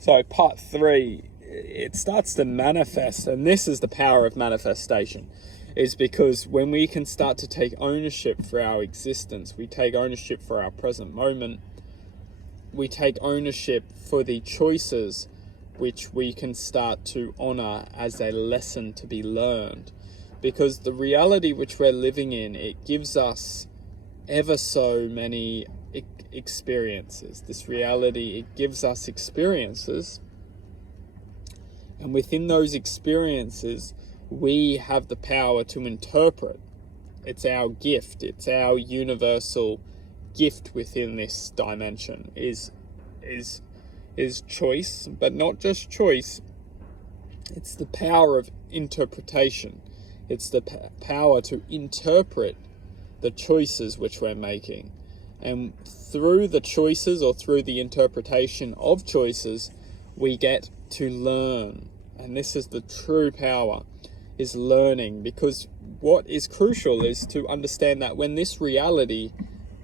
So part 3, it starts to manifest, and this is the power of manifestation, is because when we can start to take ownership for our existence, we take ownership for our present moment, we take ownership for the choices which we can start to honor as a lesson to be learned. Because the reality which we're living in, it gives us ever so many experiences. This reality, it gives us experiences, and within those experiences we have the power to interpret. It's our gift, it's our universal gift within this dimension, is choice, but not just choice. It's the power of interpretation. It's the power to interpret the choices which we're making. And through the choices, or through the interpretation of choices, we get to learn. And this is the true power, is learning. Because what is crucial is to understand that when this reality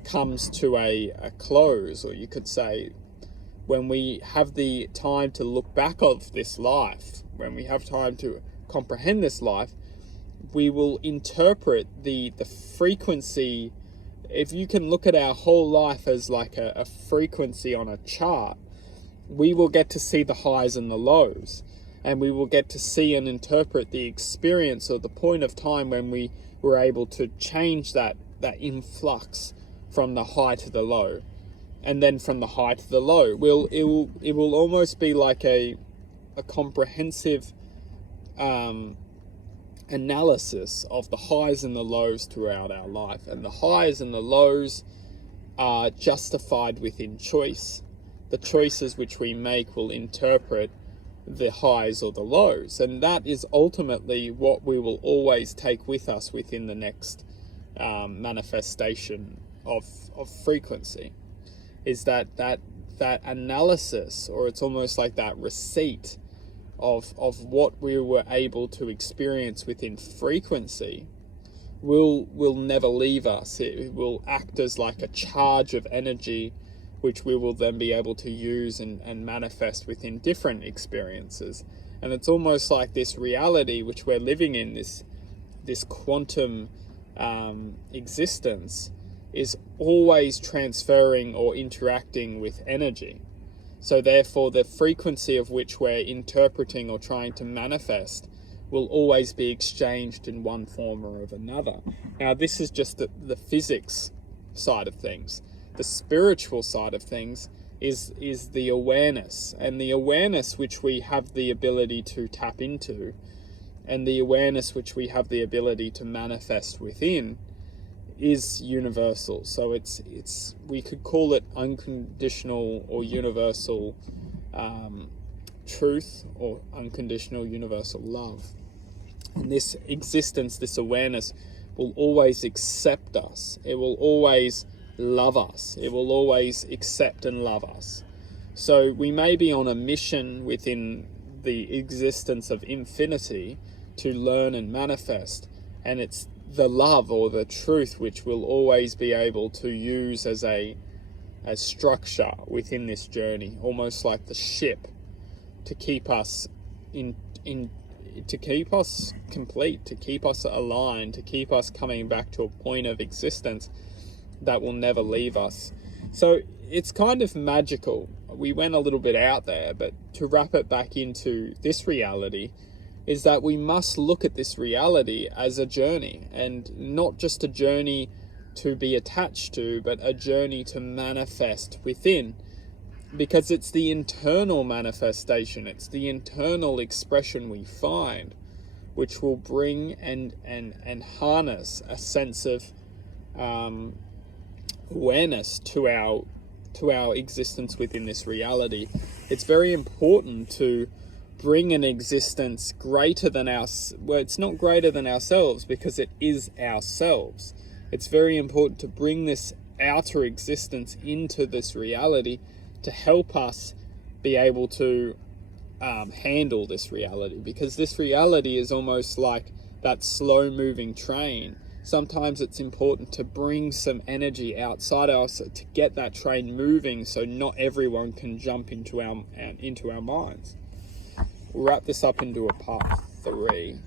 comes to a close, or you could say, when we have the time to look back of this life, when we have time to comprehend this life, we will interpret the frequency. If you can look at our whole life as like a frequency on a chart, we will get to see the highs and the lows, and we will get to see and interpret the experience, or the point of time when we were able to change that influx from the high to the low. And then from the high to the low, it will almost be like a comprehensive analysis of the highs and the lows throughout our life. And the highs and the lows are justified within choice. The choices which we make will interpret the highs or the lows, and that is ultimately what we will always take with us within the next manifestation of frequency. Is that analysis, or it's almost like that receipt of what we were able to experience within frequency will never leave us. It will act as like a charge of energy, which we will then be able to use and manifest within different experiences. And it's almost like this reality which we're living in, this quantum existence, is always transferring or interacting with energy. So therefore, the frequency of which we're interpreting or trying to manifest will always be exchanged in one form or of another. Now, this is just the physics side of things. The spiritual side of things is the awareness, and the awareness which we have the ability to tap into, and the awareness which we have the ability to manifest within, is universal. So it's we could call it unconditional or universal truth, or unconditional universal love. And this existence, this awareness, will always accept us. It will always love us. It will always accept and love us. So we may be on a mission within the existence of infinity to learn and manifest, and it's the love or the truth which we'll always be able to use as structure within this journey, almost like the ship, to keep us to keep us complete, to keep us aligned, to keep us coming back to a point of existence that will never leave us. So it's kind of magical. We went a little bit out there, but to wrap it back into this reality, is that we must look at this reality as a journey, and not just a journey to be attached to, but a journey to manifest within. Because it's the internal manifestation, it's the internal expression we find, which will bring and harness a sense of awareness to our existence within this reality. It's very important to bring an existence greater than it's not greater than ourselves, because it is ourselves. It's very important to bring this outer existence into this reality to help us be able to handle this reality, because this reality is almost like that slow moving train. Sometimes it's important to bring some energy outside us to get that train moving, so not everyone can jump into our minds. We'll wrap this up into a part 3.